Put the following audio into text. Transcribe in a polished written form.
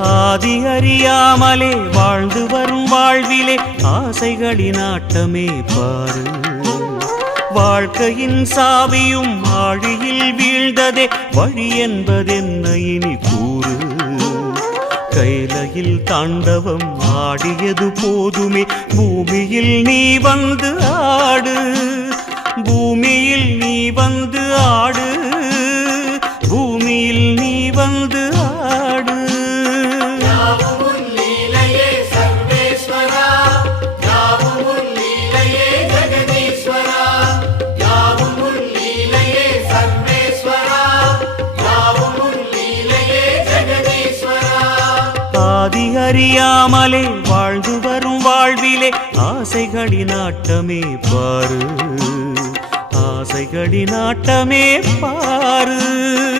ஆதி அறியாமலே வாழ்ந்து வரும் வாழ்விலே ஆசைகளின் ஆட்டமே பாரு. வாழ்க்கையின் சாவியும் ஆழியில் வீழ்ந்ததே வழி என்பதென்ன இனி கூறு. கைலையில் தாண்டவம் ஆடியது போதுமே பூமியில் நீ வந்து ஆடு. பூமியில் நீ வந்து ஆடு. பூமியில் நீ வந்து ஆடு. ஆதி அறியாமலே வாழ்ந்து வரும் வாழ்விலே ஆசைகளின் ஆட்டமே பாரு. ஆசைகளின் ஆட்டமே பாரு.